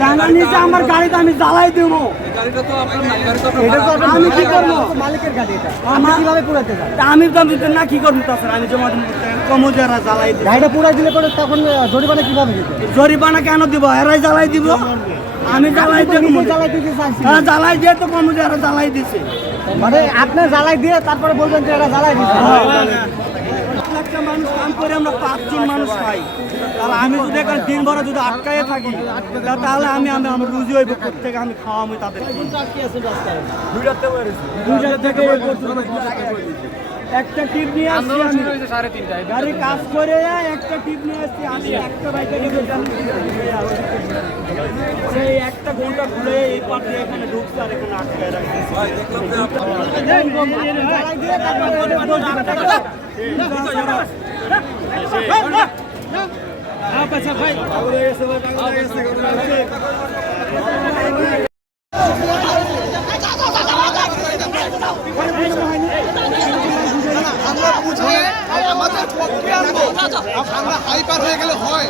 টানা নিচে আমার গাড়িটা আমি জ্বালাই দেবো। আমি কি করবো? মালিকের গাড়ি এটা, আপনি কিভাবে পুরাতে যান? আমি তো না কি করবো তাছাড়া আমি জমা কমজারা জ্বালাই দিই। গাড়িটা পুরাই দিলে পরে তখন জরিমানা কিভাবে দিতে? জরিমানা কেন দিব? এরাই জ্বালাই দিব। আমি জ্বালাই দেবো। জ্বালাই দিতে চাইছি, জ্বালাই দিয়ে তো কমজারা জ্বালাই দিছে। মানে আপনার জ্বালাই দিয়ে তারপরে বলবেন যে এরা জ্বালাই দিচ্ছে। একটা মানুষ কাম করে আমরা 5 জন মানুষ খাই, তাহলে আমি যদি এখানে দিন ভরে যদি আটকায় থাকি তাহলে আমি আমার রুজি হইব থেকে আমি খাওয়াবো তাদের। দুইটা থেকে একটা টিপ নিয়ে আসছি আমি, গাড়ি কাজ করে একটা টিপ নিয়ে আসছি আমি, একটা বাইকে সেই একটা ঘন্টা ঘুরে এই পাশে এখানে ঢুকছে আর এখানে আটকায় রাখছে। আমাদের পক্ষে আনবো, আমরা হাইপার হয়ে গেলে হয়।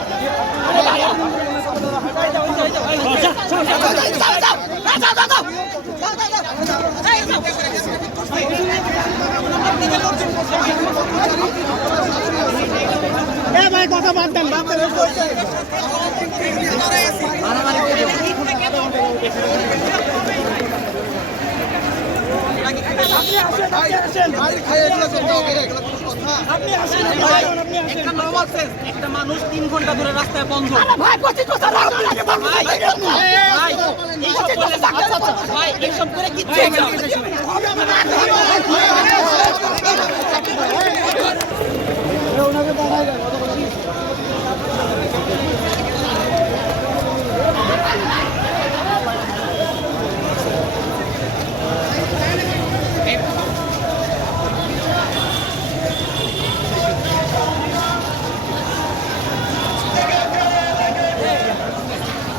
ভাই কথা বাদ দেন। একটা মানুষ 3 ঘন্টা ধরে রাস্তায় বন্ধ। এইসব করে কিচ্ছু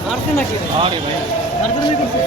মারছে নাকি? আরে ভাই মারতে নেই করছে।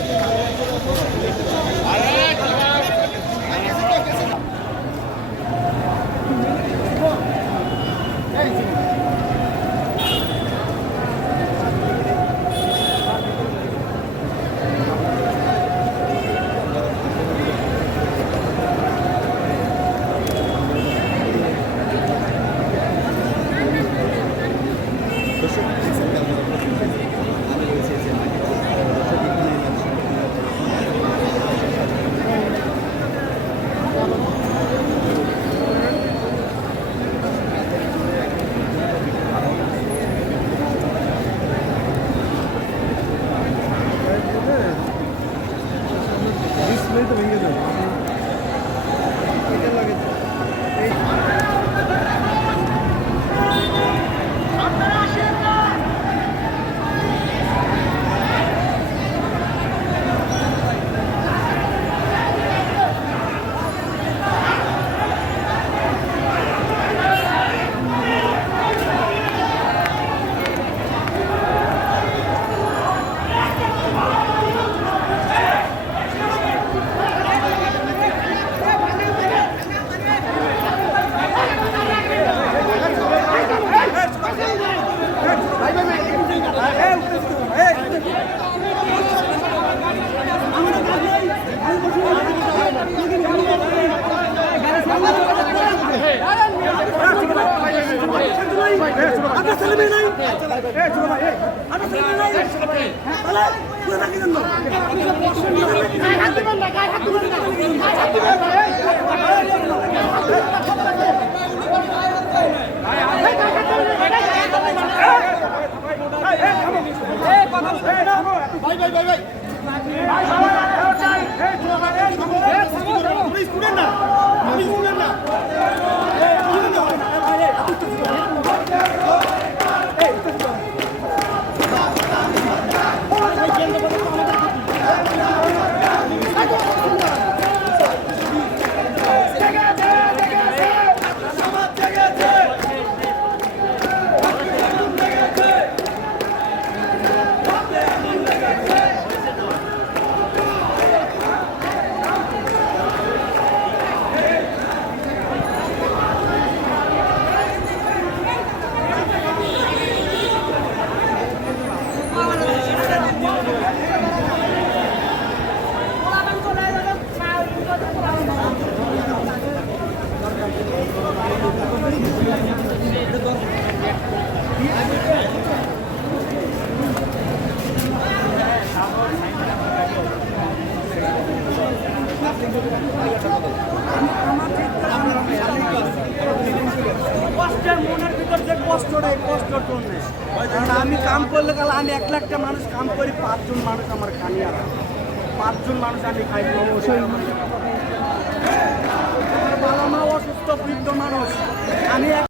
আমার ঠিক কষ্টের মনের ভিতর যে কষ্টটা এই কষ্টর জন্য কারণ আমি কাম করলে গেলে আমি 1 লাখটা মানুষ কাম করি 5 জন মানুষ আমার খানি আর 5 জন মানুষ আমি খাই আমার বাবা মা অসুস্থ বৃদ্ধ মানুষ আমি